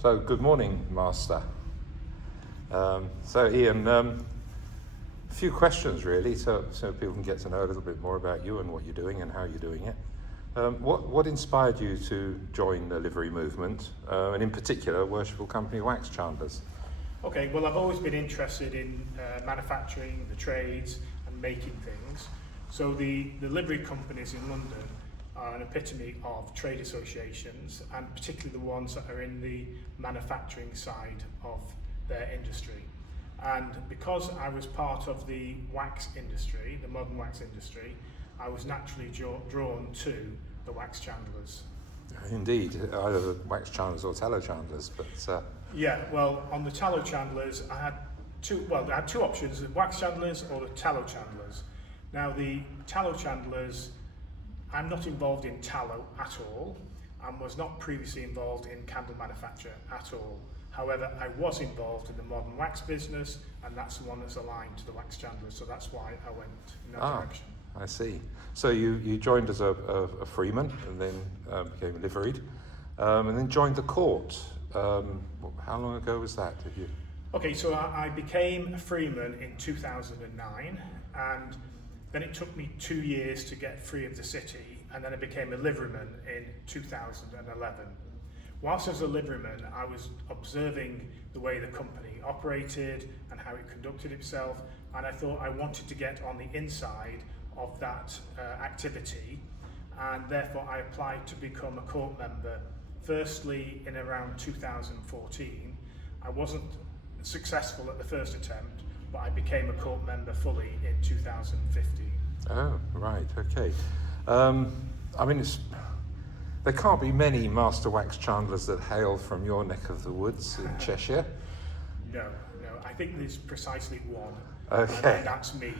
So, good morning, Master. So, Ian, a few questions really, so people can get to know a little bit more about you and what you're doing and how you're doing it. What inspired you to join the livery movement, and in particular, worshipful company Wax Chandlers? Okay, well, I've always been interested in manufacturing, the trades, and making things. So the livery companies in London are an epitome of trade associations, and particularly the ones that are in the manufacturing side of their industry. And because I was part of the wax industry, the modern wax industry, I was naturally drawn to the Wax Chandlers. Indeed, either the Wax Chandlers or Tallow Chandlers, but... Yeah, well, on the Tallow Chandlers, I had two options, the Wax Chandlers or the Tallow Chandlers. Now, the Tallow Chandlers, I'm not involved in tallow at all, and was not previously involved in candle manufacture at all. However, I was involved in the modern wax business, and that's the one that's aligned to the Wax Chandlers, so that's why I went in that direction. I see. So you joined as a freeman, and then became liveried, and then joined the court. How long ago was that? Did you? Okay, so I became a freeman in 2009, and then it took me 2 years to get free of the city, and then I became a liveryman in 2011. Whilst I was a liveryman, I was observing the way the company operated and how it conducted itself, and I thought I wanted to get on the inside of that activity, and therefore I applied to become a court member, firstly in around 2014. I wasn't successful at the first attempt, but I became a court member fully in 2015. Oh, right, okay. I mean, there can't be many Master Wax Chandlers that hail from your neck of the woods in Cheshire. No, I think there's precisely one. Okay. And that's me.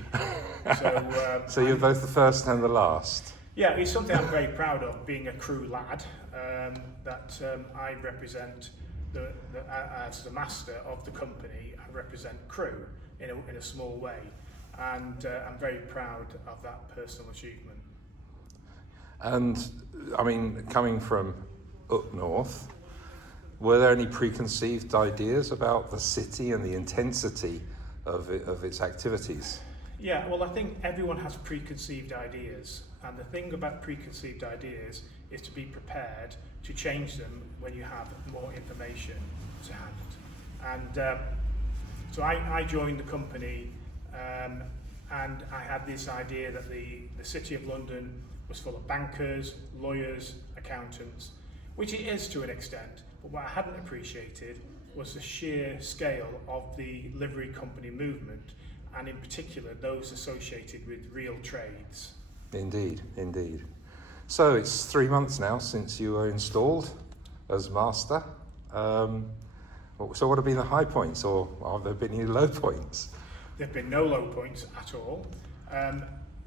So you're both the first and the last? Yeah, it's something I'm very proud of, being a crew lad, that I represent, as the master of the company, I represent crew in a small way, and I'm very proud of that personal achievement. And, I mean, coming from up north, were there any preconceived ideas about the city and the intensity of its activities? Yeah, well, I think everyone has preconceived ideas, and the thing about preconceived ideas is to be prepared to change them when you have more information to hand. And so I joined the company, and I had this idea that the City of London was full of bankers, lawyers, accountants, which it is to an extent, but what I hadn't appreciated was the sheer scale of the livery company movement, and in particular those associated with real trades. Indeed, indeed. So it's 3 months now since you were installed as master. So what have been the high points, or have there been any low points? There have been no low points at all.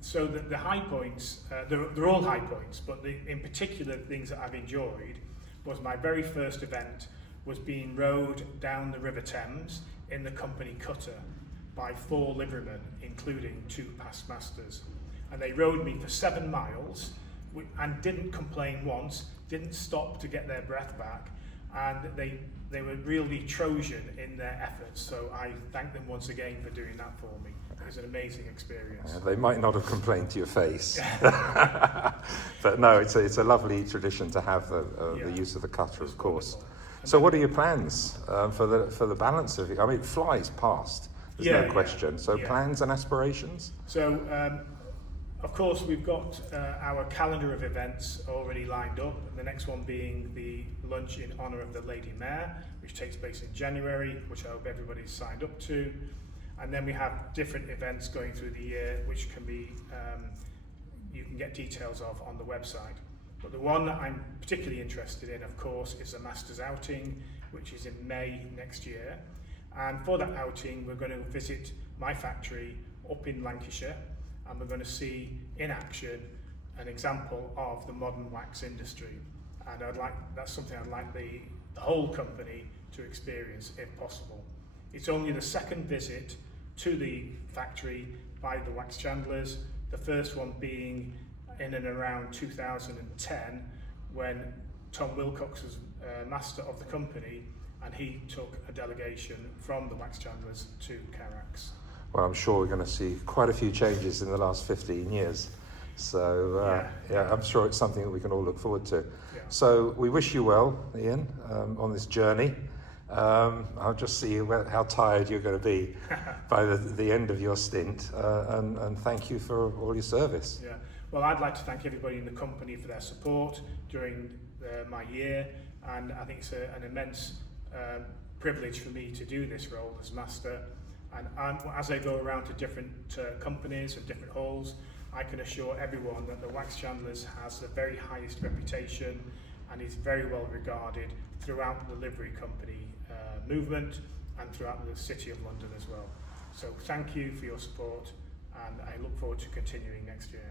So the high points, they're all high points, but in particular things that I've enjoyed was my very first event was being rowed down the River Thames in the company cutter by 4 liverymen, including 2 past masters. And they rowed me for 7 miles and didn't complain once, didn't stop to get their breath back, and they were really Trojan in their efforts. So I thank them once again for doing that for me. It was an amazing experience. They might not have complained to your face, but no, it's a lovely tradition to have the use of the cutter, of course. So what are your plans for the balance of it? I mean, it flies past, there's no question. So plans and aspirations? So, of course, we've got our calendar of events already lined up. The next one being the lunch in honour of the Lady Mayor, which takes place in January, which I hope everybody's signed up to. And then we have different events going through the year, which can be, you can get details of on the website. But the one that I'm particularly interested in, of course, is the Masters outing, which is in May next year. And for that outing, we're going to visit my factory up in Lancashire, and we're going to see in action an example of the modern wax industry. And that's something I'd like the whole company to experience if possible. It's only the second visit to the factory by the Wax Chandlers, the first one being in and around 2010, when Tom Wilcox was master of the company, and he took a delegation from the Wax Chandlers to Carax. Well, I'm sure we're going to see quite a few changes in the last 15 years. So, I'm sure it's something that we can all look forward to. Yeah. So, we wish you well, Ian, on this journey. I'll just see how tired you're going to be by the end of your stint, and thank you for all your service. Yeah. Well, I'd like to thank everybody in the company for their support during my year, and I think it's an immense privilege for me to do this role as master. And as I go around to different companies and different halls, I can assure everyone that the Wax Chandlers has the very highest reputation and is very well regarded throughout the livery company movement and throughout the City of London as well. So thank you for your support, and I look forward to continuing next year.